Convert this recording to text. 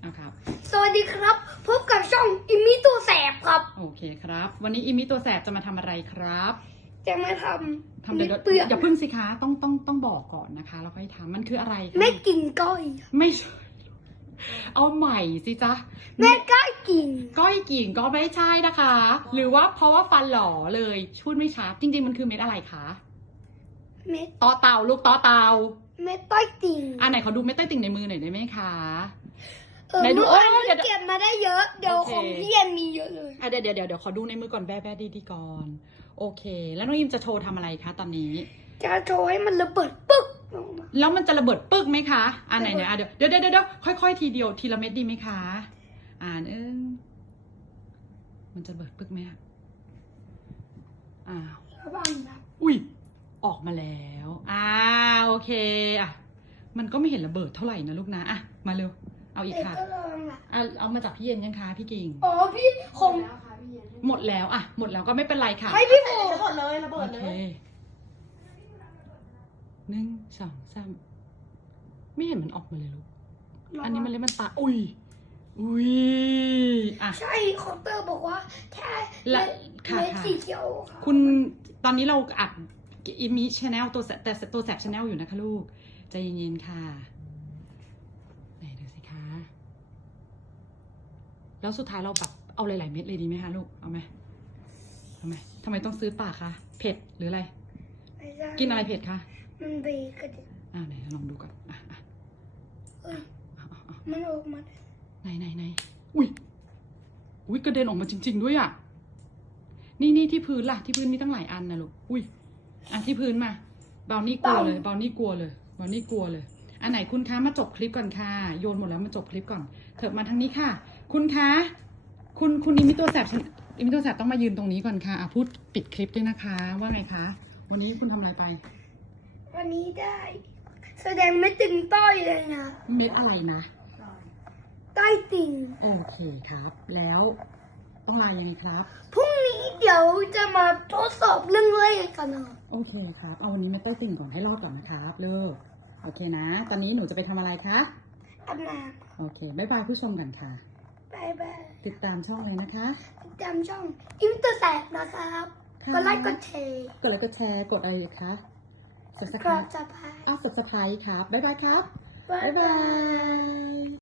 เอาครับ สวัสดีครับ พบกับช่องอิมิตัวแสบครับ โอเคครับ วันนี้อีมิตัวแสบจะมาทำอะไรครับจะมาททำำเดี๋ยวเปลือกอย่าพึ่งสิคะต้องต้องต้องบอกก่อนนะคะแล้วค่อยทำมันคืออะไรคะแม่กินก้อยไม่ใช่เอาใหม่สิจ๊ะแม่ก้อยกินก้อยกิ่งก็ไม่ใช่นะคะ หรือว่าเพราะว่าฟันหล่อเลยพูดไม่ชัดจริง ๆ มันคือเม็ดอะไรคะเม็ดต่อเต่าลูกต่อเต่าเม็ดต้อยติ่งอะไหนขอดูเม็ดใต้ติ่งในมือหน่อยได้ไหมคะ เออไหนดูเมื่อวานเอ้ยเดี๋ยวเก็บมาได้เยอะ เดี๋ยวโอเค ของพี่เย็นมีเยอะเลย อะเดี๋ยวเดี๋ยวเดี๋ยวเดี๋ยวขอดูในมือก่อนแบ๊ะแบ๊ะดีดีๆก่อน โอเค แล้วน้องยิมจะโชว์ทำอะไรคะตอนนี้ จะโชว์ให้มันระเบิดปึ๊กลงมา แล้วมันจะระเบิดปึ๊กไหมคะอ่าไหนระเบิไหนดอะเดี๋ยวเดี๋ยวเดี๋ยวเดี๋ยวค่อยๆ ทีเดียวทีละเม็ดดีไหมคะ อ่านเอิงมันจะระเบิดปึ๊กไหมอะอ้าว ระวังนะอุ้ย ออกมาแล้ว อ่า โอเค อะ มันก็ไม่เห็นระเบิดเท่าไหร่นะลูกนะ อะ มาเร็ว เอาอีกเอ็ค่ะก็ระวังนะอะเอามาจากพี่เย็นยังคะพี่กิ่ง อ๋อพี่คงหมดแล้วอะหมดแล้วก็ไม่เป็นไรค่ะให้พี่โมระเบิดเลยระเบิดโอเลเคยหนึ่งสองสามไม่เห็นมันออกมาเลยลูก อันนี้มันเลยมันตา อุ้ย อุ้ยอะ ใช่คอมเตอร์บอกว่าแค่และเม็ดค่ะ เม็ดค่ะสีเขียวรับคุณตอนนี้เราอัดอีมีชแนลตัวแสแต่ตัวแสบชแนลอยู่นะคะลูก ใจเย็นๆค่ะไหนดูสิคะ แล้วสุดท้ายเราแบบเอาหลายๆเม็ดเลยดีไหมคะลูก เอาไหมเอาไหมทำไมต้องซื้อปากคะเผ็ดหรืออะไรไม่ใช่กินอะไรเผ็ดคะ มันเบรกกระเด็นอ่าไหนลองดูก่อนอะอะเอ้ยเอาเอาเอามันออกมา ไหนไหนไหนอุ้ย อุ้ยกระเด็นออกมาจริง ๆ ด้วยอะ นี่นี่ที่พื้นล่ะ ที่พื้นมีตั้งหลายอันนะลูก อุ้ย อะที่พื้นมา เบานี่กลัวเลย เบานี่กลัวเลย เบานี่กลัวเลย อันไหนคุณคะมาจบคลิปก่อนค่ะ โยนหมดแล้วมาจบคลิปก่อน เถิบมาทางนี้ค่ะ คุณคะ คุณคุณอิมิตัวแสบฉันอิมิตัวแสบต้องมายืนตรงนี้ก่อนค่ะอะพูดปิดคลิปด้วยนะคะ ว่าไงคะ วันนี้คุณทำอะไรไป วันนี้ได้ แสดงไม่ตึงต้อยเลยนะเม็ดอะไรนะใต้ติ่งโอเคครับ แล้วต้องลายยังไงครับ พรุ่งนี้เดี๋ยวจะมาทดสอบเรื่องเลขกันนะโอเคครับ เอาวันนี้ไม่ต้อยติ่งก่อนให้รอดก่อนนะครับ เลิก โอเคนะ ตอนนี้หนูจะไปทำอะไรคะอาบน้โอเคบายบายผู้ชมกันค่ะำบายบายติดตามช่องเลยนะคะติดตามช่องอิมเตอร์แสบนะครับค่ะก็ไลค์กดแชร์กดไลค์กดแชร์กดอะไรอีกคะสับสก็ไครต์จะพายอ้าวสับสไครต์ครับบายบายครับ บ๊าบายยบาบายย